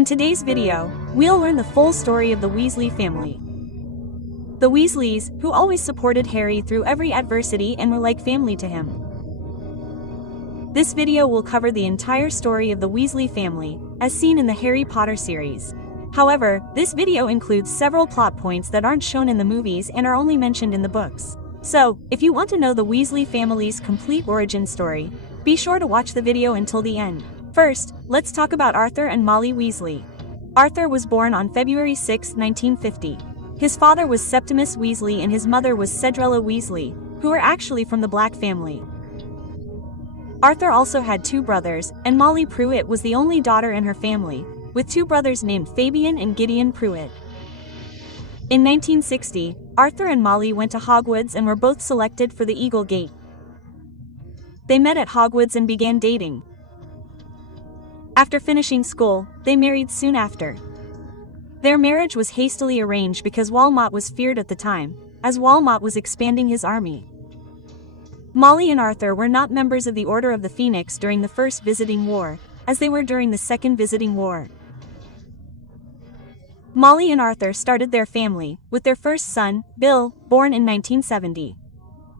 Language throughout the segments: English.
In today's video, we'll learn the full story of the Weasley family. The Weasleys, who always supported Harry through every adversity and were like family to him. This video will cover the entire story of the Weasley family, as seen in the Harry Potter series. However, this video includes several plot points that aren't shown in the movies and are only mentioned in the books. So, if you want to know the Weasley family's complete origin story, be sure to watch the video until the end. First, let's talk about Arthur and Molly Weasley. Arthur was born on February 6, 1950. His father was Septimus Weasley and his mother was Cedrella Weasley, who were actually from the Black family. Arthur also had two brothers, and Molly Pruitt was the only daughter in her family, with two brothers named Fabian and Gideon Pruitt. In 1960, Arthur and Molly went to Hogwarts and were both selected for the Eagle Gate. They met at Hogwarts and began dating. After finishing school, they married soon after. Their marriage was hastily arranged because Walmart was feared at the time, as Walmart was expanding his army. Molly and Arthur were not members of the Order of the Phoenix during the First Visiting War, as they were during the Second Visiting War. Molly and Arthur started their family, with their first son, Bill, born in 1970.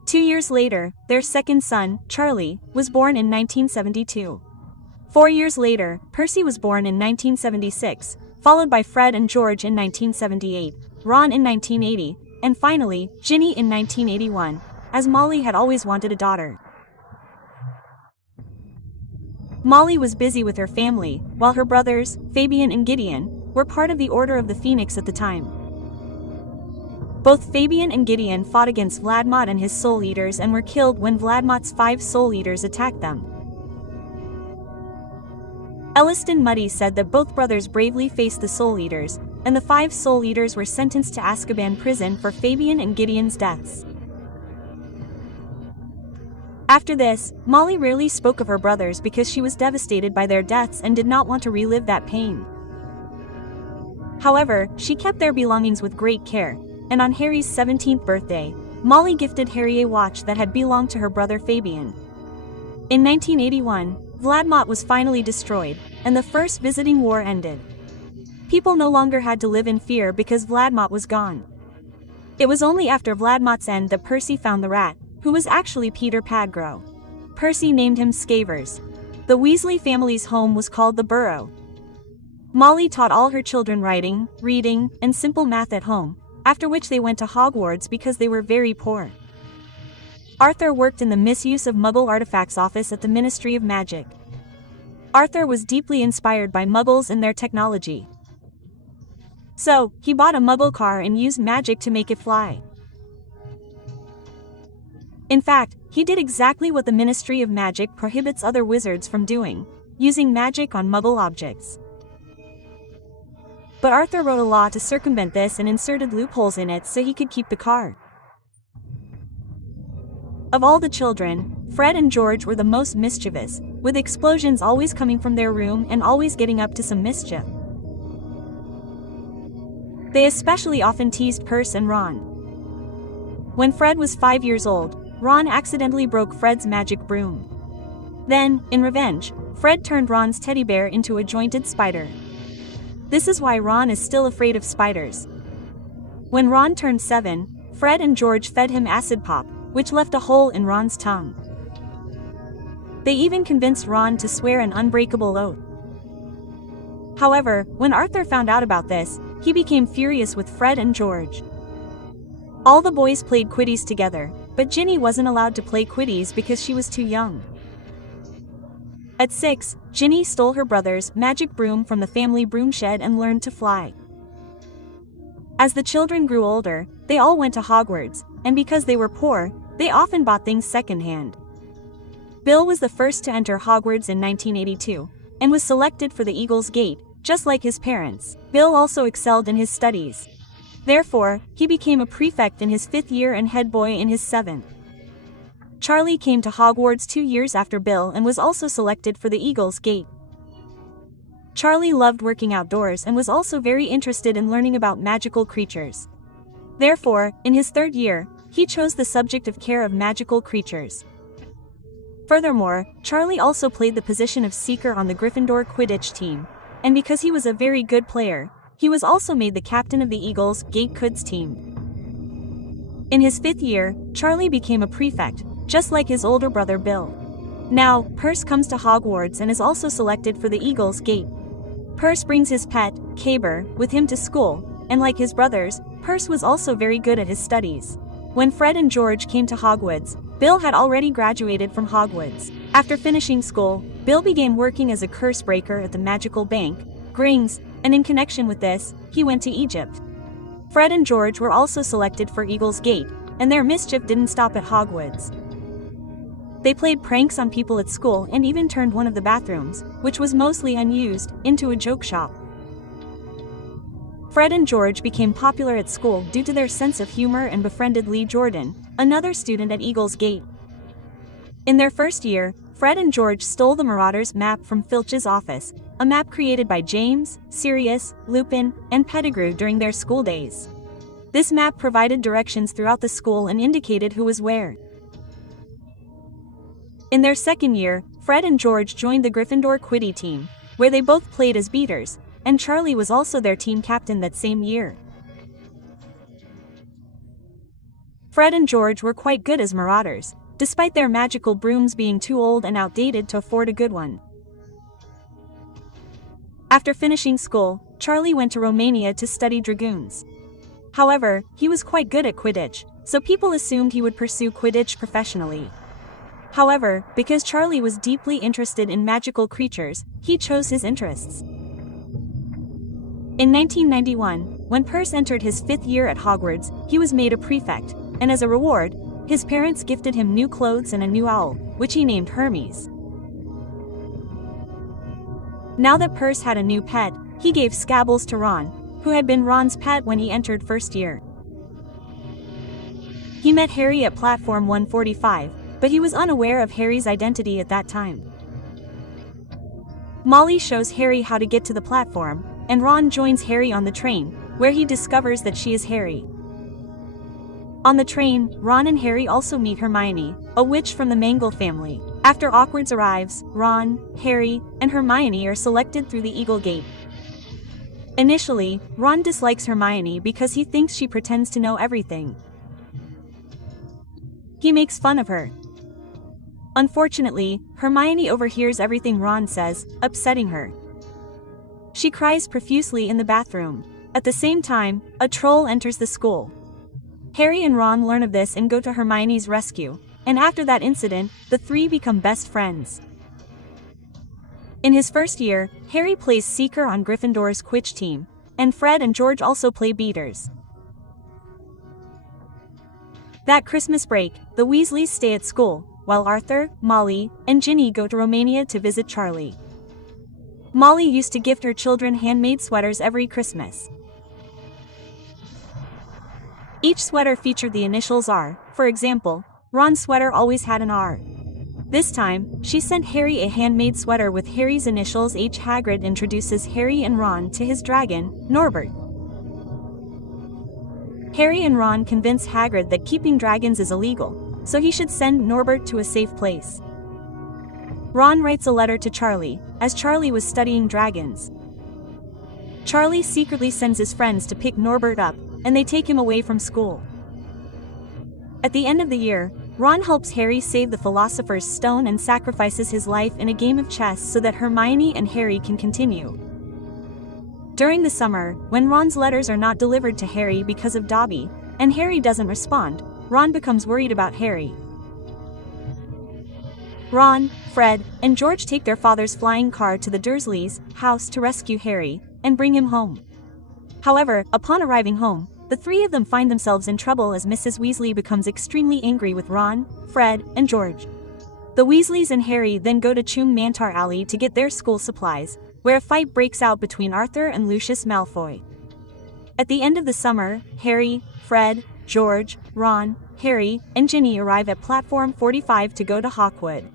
2 years later, their second son, Charlie, was born in 1972. 4 years later, Percy was born in 1976, followed by Fred and George in 1978, Ron in 1980, and finally, Ginny in 1981, as Molly had always wanted a daughter. Molly was busy with her family, while her brothers, Fabian and Gideon, were part of the Order of the Phoenix at the time. Both Fabian and Gideon fought against Vladimot and his Soul Eaters and were killed when Vladimot's 5 Soul Eaters attacked them. Elliston Muddy said that both brothers bravely faced the Soul Eaters, and the 5 Soul Eaters were sentenced to Azkaban prison for Fabian and Gideon's deaths. After this, Molly rarely spoke of her brothers because she was devastated by their deaths and did not want to relive that pain. However, she kept their belongings with great care, and on Harry's 17th birthday, Molly gifted Harry a watch that had belonged to her brother Fabian. In 1981, Vladimot was finally destroyed, and the First Visiting War ended. People no longer had to live in fear because Vladimot was gone. It was only after Vladimot's end that Percy found the rat, who was actually Peter Pettigrew. Percy named him Scavers. The Weasley family's home was called the Burrow. Molly taught all her children writing, reading, and simple math at home, after which they went to Hogwarts because they were very poor. Arthur worked in the Misuse of Muggle Artifacts office at the Ministry of Magic. Arthur was deeply inspired by Muggles and their technology. So, he bought a Muggle car and used magic to make it fly. In fact, he did exactly what the Ministry of Magic prohibits other wizards from doing, using magic on Muggle objects. But Arthur wrote a law to circumvent this and inserted loopholes in it so he could keep the car. Of all the children, Fred and George were the most mischievous, with explosions always coming from their room and always getting up to some mischief. They especially often teased Percy and Ron. When Fred was 5 years old, Ron accidentally broke Fred's magic broom. Then, in revenge, Fred turned Ron's teddy bear into a jointed spider. This is why Ron is still afraid of spiders. When Ron turned 7, Fred and George fed him acid pop, which left a hole in Ron's tongue. They even convinced Ron to swear an unbreakable oath. However, when Arthur found out about this, he became furious with Fred and George. All the boys played Quidditch together, but Ginny wasn't allowed to play Quidditch because she was too young. At 6, Ginny stole her brother's magic broom from the family broom shed and learned to fly. As the children grew older, they all went to Hogwarts, and because they were poor, they often bought things secondhand. Bill was the first to enter Hogwarts in 1982, and was selected for the Eagle's Gate, just like his parents. Bill also excelled in his studies. Therefore, he became a prefect in his 5th year and head boy in his 7th. Charlie came to Hogwarts 2 years after Bill and was also selected for the Eagle's Gate. Charlie loved working outdoors and was also very interested in learning about magical creatures. Therefore, in his 3rd year, he chose the subject of care of magical creatures. Furthermore, Charlie also played the position of seeker on the Gryffindor Quidditch team. and because he was a very good player, he was also made the captain of the Eagles' Gate Kids team. In his 5th year, Charlie became a prefect, just like his older brother Bill. Now, Percy comes to Hogwarts and is also selected for the Eagles' Gate. Percy brings his pet, Caber, with him to school, and like his brothers, Percy was also very good at his studies. When Fred and George came to Hogwarts, Bill had already graduated from Hogwarts. After finishing school, Bill began working as a curse breaker at the magical bank, Grings, and in connection with this, he went to Egypt. Fred and George were also selected for Eagles' Gate, and their mischief didn't stop at Hogwarts. They played pranks on people at school and even turned one of the bathrooms, which was mostly unused, into a joke shop. Fred and George became popular at school due to their sense of humor and befriended Lee Jordan, another student at Eagles' Gate. In their first year, Fred and George stole the Marauders map from Filch's office, a map created by James, Sirius, Lupin, and Pettigrew during their school days. This map provided directions throughout the school and indicated who was where. In their second year, Fred and George joined the Gryffindor Quidditch team, where they both played as beaters, and Charlie was also their team captain that same year. Fred and George were quite good as Marauders, despite their magical brooms being too old and outdated to afford a good one. After finishing school, Charlie went to Romania to study dragoons. However, he was quite good at Quidditch, so people assumed he would pursue Quidditch professionally. However, because Charlie was deeply interested in magical creatures, he chose his interests. In 1991, when Percy entered his 5th year at Hogwarts, he was made a prefect, and as a reward, his parents gifted him new clothes and a new owl, which he named Hermes. Now that Percy had a new pet, he gave Scabbles to Ron, who had been Ron's pet when he entered first year. He met Harry at platform 145, but he was unaware of Harry's identity at that time. Molly shows Harry how to get to the platform, and Ron joins Harry on the train, where he discovers that she is Harry. On the train, Ron and Harry also meet Hermione, a witch from the Mangle family. After Hogwarts arrives, Ron, Harry, and Hermione are selected through the Eagle Gate. Initially, Ron dislikes Hermione because he thinks she pretends to know everything. He makes fun of her. Unfortunately, Hermione overhears everything Ron says, upsetting her. She cries profusely in the bathroom. At the same time, a troll enters the school. Harry and Ron learn of this and go to Hermione's rescue, and after that incident, the three become best friends. In his first year, Harry plays Seeker on Gryffindor's Quidditch team, and Fred and George also play beaters. That Christmas break, the Weasleys stay at school, while Arthur, Molly, and Ginny go to Romania to visit Charlie. Molly used to gift her children handmade sweaters every Christmas. Each sweater featured the initials R. For example, Ron's sweater always had an R. This time, she sent Harry a handmade sweater with Harry's initials H. Hagrid introduces Harry and Ron to his dragon, Norbert. Harry and Ron convince Hagrid that keeping dragons is illegal, so he should send Norbert to a safe place. Ron writes a letter to Charlie, as Charlie was studying dragons. Charlie secretly sends his friends to pick Norbert up, and they take him away from school. At the end of the year, Ron helps Harry save the Philosopher's Stone and sacrifices his life in a game of chess so that Hermione and Harry can continue. During the summer, when Ron's letters are not delivered to Harry because of Dobby, and Harry doesn't respond, Ron becomes worried about Harry. Ron, Fred, and George take their father's flying car to the Dursleys' house to rescue Harry and bring him home. However, upon arriving home, the three of them find themselves in trouble as Mrs. Weasley becomes extremely angry with Ron, Fred, and George. The Weasleys and Harry then go to Chum Mantar Alley to get their school supplies, where a fight breaks out between Arthur and Lucius Malfoy. At the end of the summer, Harry, Fred, George, Ron, Harry, and Ginny arrive at platform 45 to go to Hogwarts.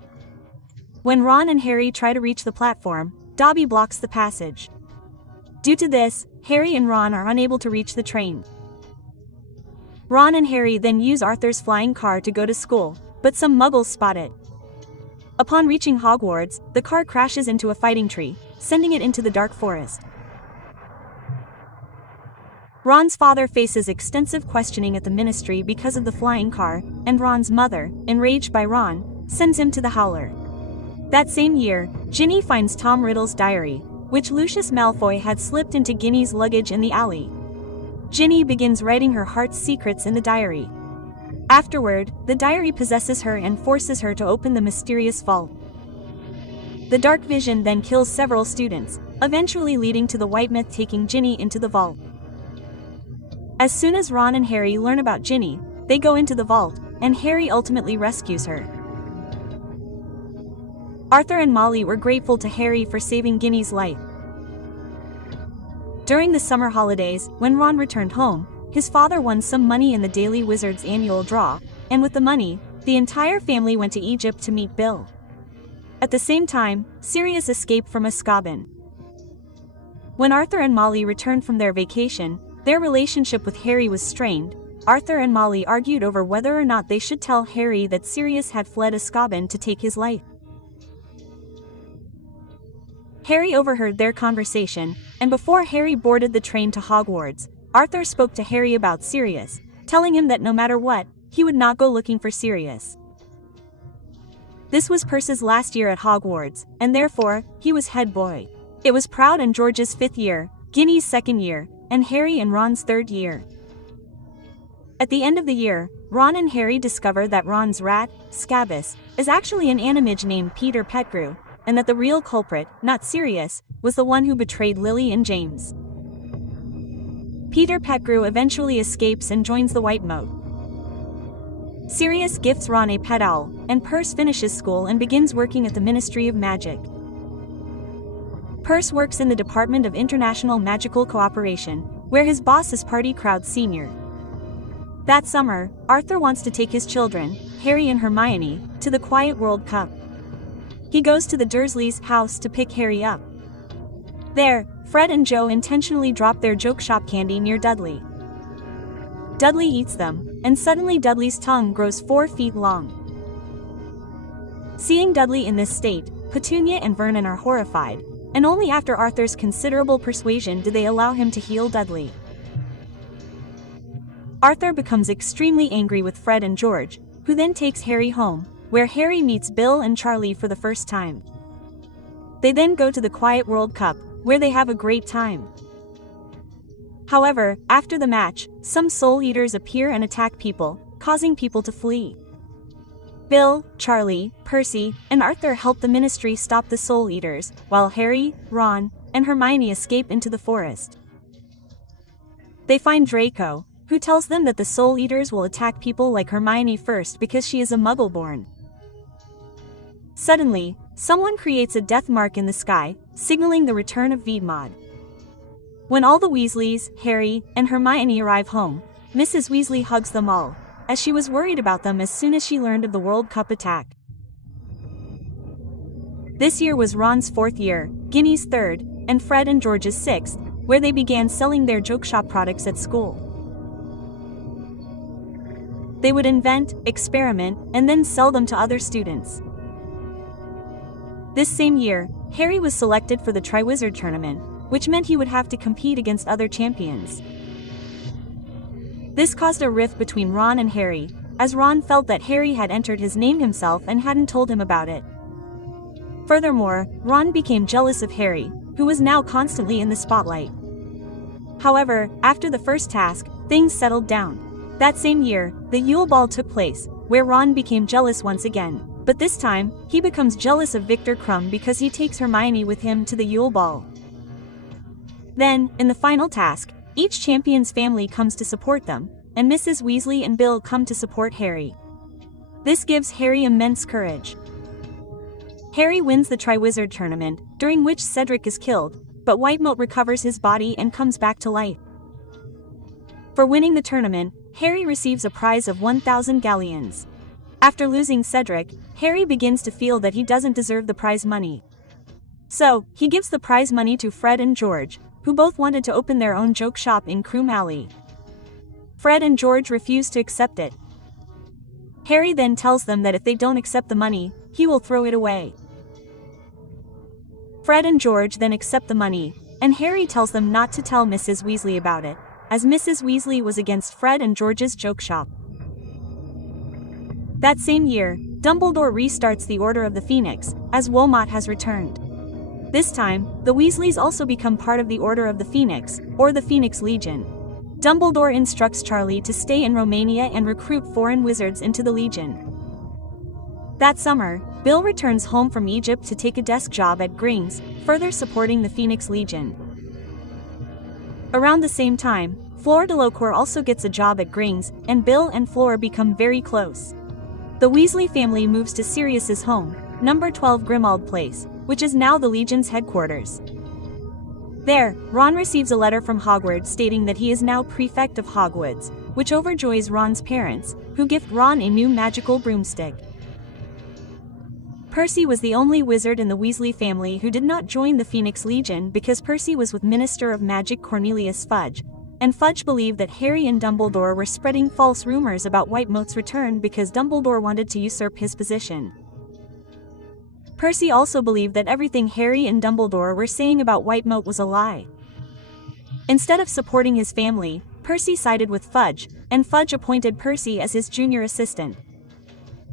When Ron and Harry try to reach the platform, Dobby blocks the passage. Due to this, Harry and Ron are unable to reach the train. Ron and Harry then use Arthur's flying car to go to school, but some muggles spot it. Upon reaching Hogwarts, the car crashes into a fighting tree, sending it into the dark forest. Ron's father faces extensive questioning at the ministry because of the flying car, and Ron's mother, enraged by Ron, sends him to the Howler. That same year, Ginny finds Tom Riddle's diary, which Lucius Malfoy had slipped into Ginny's luggage in the alley. Ginny begins writing her heart's secrets in the diary. Afterward, the diary possesses her and forces her to open the mysterious vault. The dark vision then kills several students, eventually leading to the White Myth taking Ginny into the vault. As soon as Ron and Harry learn about Ginny, they go into the vault, and Harry ultimately rescues her. Arthur and Molly were grateful to Harry for saving Ginny's life. During the summer holidays, when Ron returned home, his father won some money in the Daily Wizard's annual draw, and with the money, the entire family went to Egypt to meet Bill. At the same time, Sirius escaped from Azkaban. When Arthur and Molly returned from their vacation, their relationship with Harry was strained. Arthur and Molly argued over whether or not they should tell Harry that Sirius had fled Azkaban to take his life. Harry overheard their conversation, and before Harry boarded the train to Hogwarts, Arthur spoke to Harry about Sirius, telling him that no matter what, he would not go looking for Sirius. This was Percy's last year at Hogwarts, and therefore, he was head boy. It was Proud and George's 5th year, Ginny's 2nd year, and Harry and Ron's 3rd year. At the end of the year, Ron and Harry discover that Ron's rat, Scabbus, is actually an animage named Peter Pettigrew, and that the real culprit, not Sirius, was the one who betrayed Lily and James. Peter Pettigrew eventually escapes and joins the White Moat. Sirius gifts Ron a pet owl, and Percy finishes school and begins working at the Ministry of Magic. Percy works in the Department of International Magical Cooperation, where his boss is Party Crowd Sr. That summer, Arthur wants to take his children, Harry and Hermione, to the Quiet World Cup. He goes to the Dursleys' house to pick Harry up. There, Fred and Joe intentionally drop their joke shop candy near Dudley. Dudley eats them, and suddenly Dudley's tongue grows 4 feet long. Seeing Dudley in this state, Petunia and Vernon are horrified, and only after Arthur's considerable persuasion do they allow him to heal Dudley. Arthur becomes extremely angry with Fred and George, who then takes Harry home, where Harry meets Bill and Charlie for the first time. They then go to the Quiet World Cup, where they have a great time. However, after the match, some Soul Eaters appear and attack people, causing people to flee. Bill, Charlie, Percy, and Arthur help the Ministry stop the Soul Eaters, while Harry, Ron, and Hermione escape into the forest. They find Draco, who tells them that the Soul Eaters will attack people like Hermione first because she is a Muggle-born. Suddenly, someone creates a death mark in the sky, signaling the return of Veedmod. When all the Weasleys, Harry, and Hermione arrive home, Mrs. Weasley hugs them all, as she was worried about them as soon as she learned of the World Cup attack. This year was Ron's 4th year, Ginny's 3rd, and Fred and George's 6th, where they began selling their joke shop products at school. They would invent, experiment, and then sell them to other students. This same year, Harry was selected for the Triwizard Tournament, which meant he would have to compete against other champions. This caused a rift between Ron and Harry, as Ron felt that Harry had entered his name himself and hadn't told him about it. Furthermore, Ron became jealous of Harry, who was now constantly in the spotlight. However, after the first task, things settled down. That same year, the Yule Ball took place, where Ron became jealous once again, but this time, he becomes jealous of Victor Crumb because he takes Hermione with him to the Yule Ball. Then, in the final task, each champion's family comes to support them, and Mrs. Weasley and Bill come to support Harry. This gives Harry immense courage. Harry wins the Triwizard Tournament, during which Cedric is killed, but Whitemote recovers his body and comes back to life. For winning the tournament, Harry receives a prize of 1,000 galleons. After losing Cedric, Harry begins to feel that he doesn't deserve the prize money. So, he gives the prize money to Fred and George, who both wanted to open their own joke shop in Croom Alley. Fred and George refuse to accept it. Harry then tells them that if they don't accept the money, he will throw it away. Fred and George then accept the money, and Harry tells them not to tell Mrs. Weasley about it, as Mrs. Weasley was against Fred and George's joke shop. That same year, Dumbledore restarts the Order of the Phoenix, as Wilmot has returned. This time, the Weasleys also become part of the Order of the Phoenix, or the Phoenix Legion. Dumbledore instructs Charlie to stay in Romania and recruit foreign wizards into the Legion. That summer, Bill returns home from Egypt to take a desk job at Gring's, further supporting the Phoenix Legion. Around the same time, Fleur Delacour also gets a job at Gring's, and Bill and Fleur become very close. The Weasley family moves to Sirius's home, number 12 Grimmauld Place, which is now the Legion's headquarters. There, Ron receives a letter from Hogwarts stating that he is now prefect of Hogwarts, which overjoys Ron's parents, who gift Ron a new magical broomstick. Percy was the only wizard in the Weasley family who did not join the Phoenix Legion because Percy was with Minister of Magic Cornelius Fudge, and Fudge believed that Harry and Dumbledore were spreading false rumors about Whitemote's return because Dumbledore wanted to usurp his position. Percy also believed that everything Harry and Dumbledore were saying about Whitemote was a lie. Instead of supporting his family, Percy sided with Fudge, and Fudge appointed Percy as his junior assistant.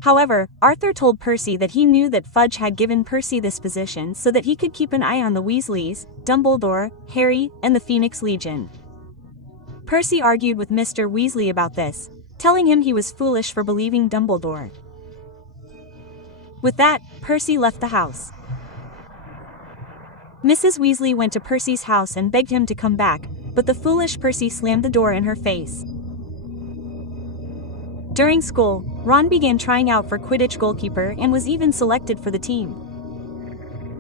However, Arthur told Percy that he knew that Fudge had given Percy this position so that he could keep an eye on the Weasleys, Dumbledore, Harry, and the Phoenix Legion. Percy argued with Mr. Weasley about this, telling him he was foolish for believing Dumbledore. With that, Percy left the house. Mrs. Weasley went to Percy's house and begged him to come back, but the foolish Percy slammed the door in her face. During school, Ron began trying out for Quidditch goalkeeper and was even selected for the team.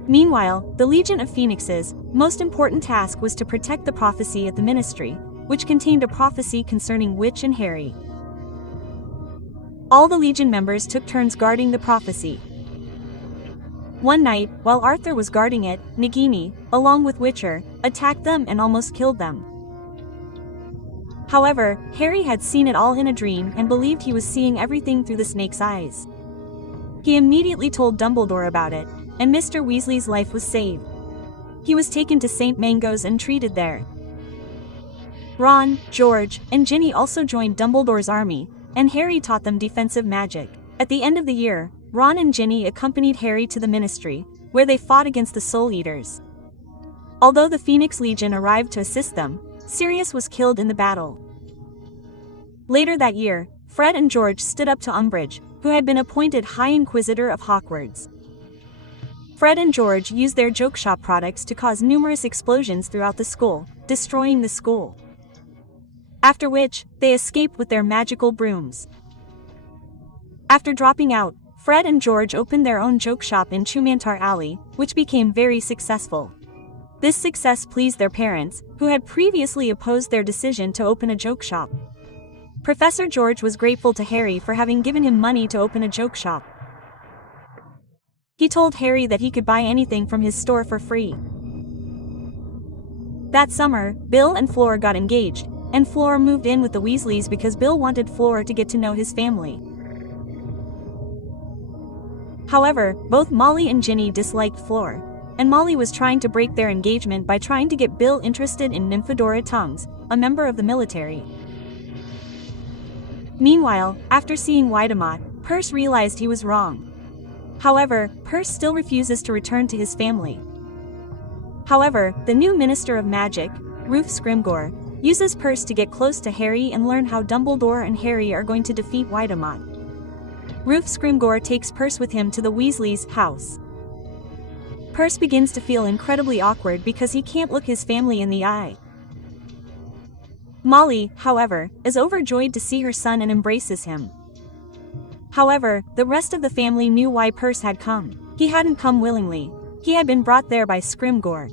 Meanwhile, the Legion of Phoenix's most important task was to protect the prophecy at the Ministry, which contained a prophecy concerning Witch and Harry. All the Legion members took turns guarding the prophecy. One night, while Arthur was guarding it, Nagini, along with Witcher, attacked them and almost killed them. However, Harry had seen it all in a dream and believed he was seeing everything through the snake's eyes. He immediately told Dumbledore about it, and Mr. Weasley's life was saved. He was taken to St. Mango's and treated there. Ron, George, and Ginny also joined Dumbledore's army, and Harry taught them defensive magic. At the end of the year, Ron and Ginny accompanied Harry to the Ministry, where they fought against the Soul Eaters. Although the Phoenix Legion arrived to assist them, Sirius was killed in the battle. Later that year, Fred and George stood up to Umbridge, who had been appointed High Inquisitor of Hogwarts. Fred and George used their joke shop products to cause numerous explosions throughout the school, destroying the school. After which, they escaped with their magical brooms. After dropping out, Fred and George opened their own joke shop in Chumantar Alley, which became very successful. This success pleased their parents, who had previously opposed their decision to open a joke shop. Professor George was grateful to Harry for having given him money to open a joke shop. He told Harry that he could buy anything from his store for free. That summer, Bill and Fleur got engaged, and Fleur moved in with the Weasleys because Bill wanted Fleur to get to know his family. However, both Molly and Ginny disliked Fleur, and Molly was trying to break their engagement by trying to get Bill interested in Nymphadora Tongues, a member of the military. Meanwhile, after seeing Whitemote, Percy realized he was wrong. However, Percy still refuses to return to his family. However, the new Minister of Magic, Ruth Scrimgeour, uses Percy to get close to Harry and learn how Dumbledore and Harry are going to defeat Whitemote. Ruth Scrimgeour takes Percy with him to the Weasleys' house. Percy begins to feel incredibly awkward because he can't look his family in the eye. Molly, however, is overjoyed to see her son and embraces him. However, the rest of the family knew why Percy had come. He hadn't come willingly. He had been brought there by Scrimgeour.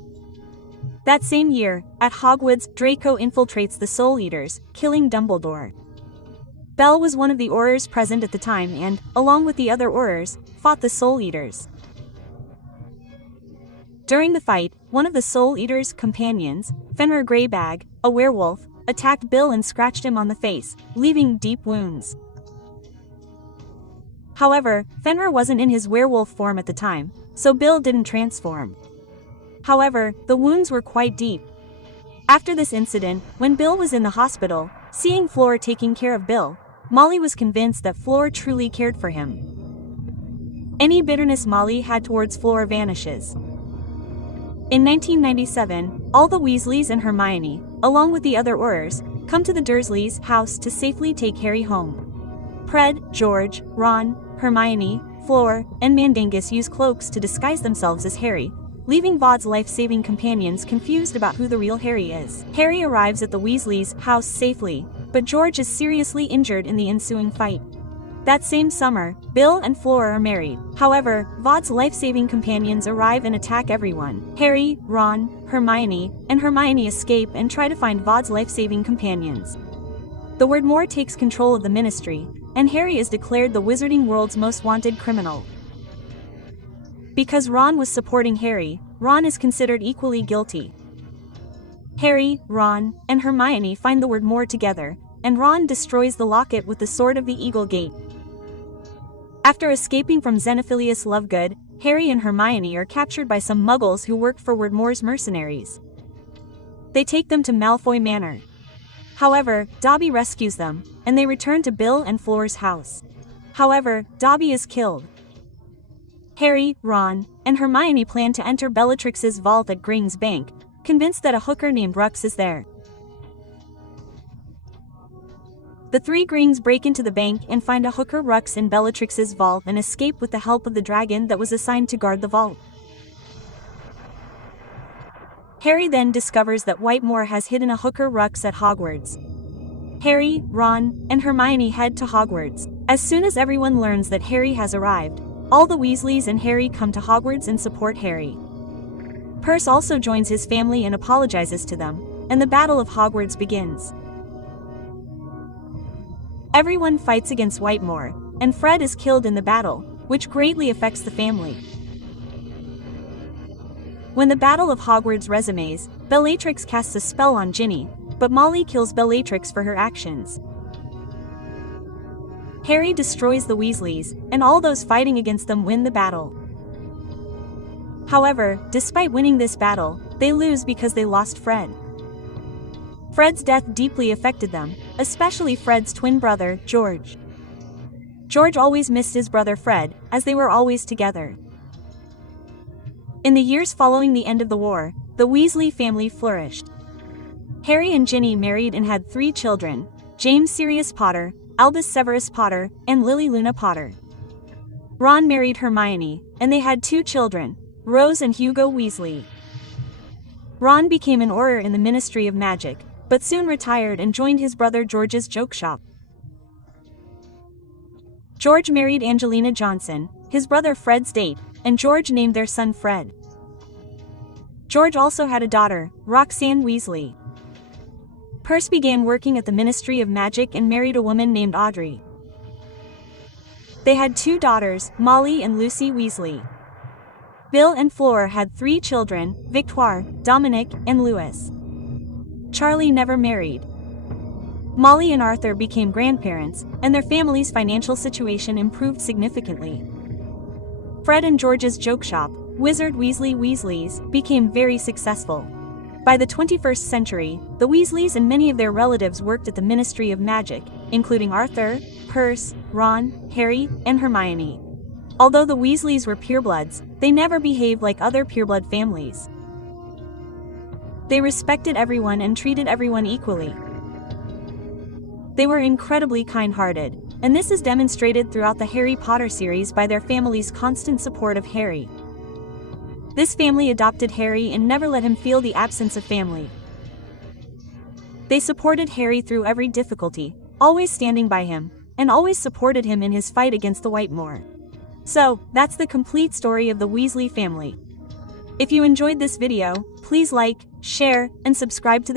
That same year, at Hogwarts, Draco infiltrates the Soul Eaters, killing Dumbledore. Belle was one of the Aurors present at the time and, along with the other Aurors, fought the Soul Eaters. During the fight, one of the Soul Eaters' companions, Fenrir Greybag, a werewolf, attacked Bill and scratched him on the face, leaving deep wounds. However, Fenrir wasn't in his werewolf form at the time, so Bill didn't transform. However, the wounds were quite deep. After this incident, when Bill was in the hospital, seeing Fleur taking care of Bill, Molly was convinced that Fleur truly cared for him. Any bitterness Molly had towards Fleur vanishes. In 1997, all the Weasleys and Hermione, along with the other Aurors, come to the Dursleys' house to safely take Harry home. Fred, George, Ron, Hermione, Fleur, and Mandingus use cloaks to disguise themselves as Harry, leaving Vaughn's life-saving companions confused about who the real Harry is. Harry arrives at the Weasleys' house safely, but George is seriously injured in the ensuing fight. That same summer, Bill and Fleur are married. However, Vaughn's life-saving companions arrive and attack everyone. Harry, Ron, Hermione, and Hermione escape and try to find Vaughn's life-saving companions. The Wardmore takes control of the Ministry, and Harry is declared the Wizarding world's most wanted criminal. Because Ron was supporting Harry, Ron is considered equally guilty. Harry, Ron, and Hermione find the Wardmore together, and Ron destroys the locket with the Sword of the Eagle Gate. After escaping from Xenophilius Lovegood, Harry and Hermione are captured by some Muggles who work for Wardmore's mercenaries. They take them to Malfoy Manor. However, Dobby rescues them, and they return to Bill and Fleur's house. However, Dobby is killed. Harry, Ron, and Hermione plan to enter Bellatrix's vault at Gring's Bank, convinced that a hooker named Rux is there. The three Grings break into the bank and find a hooker Rux in Bellatrix's vault and escape with the help of the dragon that was assigned to guard the vault. Harry then discovers that Whitemore has hidden a hooker Rux at Hogwarts. Harry, Ron, and Hermione head to Hogwarts. As soon as everyone learns that Harry has arrived, all the Weasleys and Harry come to Hogwarts and support Harry. Percy also joins his family and apologizes to them, and the Battle of Hogwarts begins. Everyone fights against Whitemore, and Fred is killed in the battle, which greatly affects the family. When the Battle of Hogwarts resumes, Bellatrix casts a spell on Ginny, but Molly kills Bellatrix for her actions. Harry destroys the Weasleys, and all those fighting against them win the battle. However, despite winning this battle, they lose because they lost Fred. Fred's death deeply affected them, especially Fred's twin brother, George. George always missed his brother Fred, as they were always together. In the years following the end of the war, the Weasley family flourished. Harry and Ginny married and had 3 children, James Sirius Potter, Albus Severus Potter, and Lily Luna Potter. Ron married Hermione, and they had 2 children, Rose and Hugo Weasley. Ron became an Auror in the Ministry of Magic, but soon retired and joined his brother George's joke shop. George married Angelina Johnson, his brother Fred's date, and George named their son Fred. George also had a daughter, Roxanne Weasley. Percy began working at the Ministry of Magic and married a woman named Audrey. They had 2 daughters, Molly and Lucy Weasley. Bill and Fleur had 3 children, Victoire, Dominic, and Louis. Charlie never married. Molly and Arthur became grandparents, and their family's financial situation improved significantly. Fred and George's joke shop, Wizard Weasley Weasleys, became very successful. By the 21st century, the Weasleys and many of their relatives worked at the Ministry of Magic, including Arthur, Percy, Ron, Harry, and Hermione. Although the Weasleys were purebloods, they never behaved like other pureblood families. They respected everyone and treated everyone equally. They were incredibly kind-hearted, and this is demonstrated throughout the Harry Potter series by their family's constant support of Harry. This family adopted Harry and never let him feel the absence of family. They supported Harry through every difficulty, always standing by him, and always supported him in his fight against the Whitemore. So, that's the complete story of the Weasley family. If you enjoyed this video, please like, share, and subscribe to the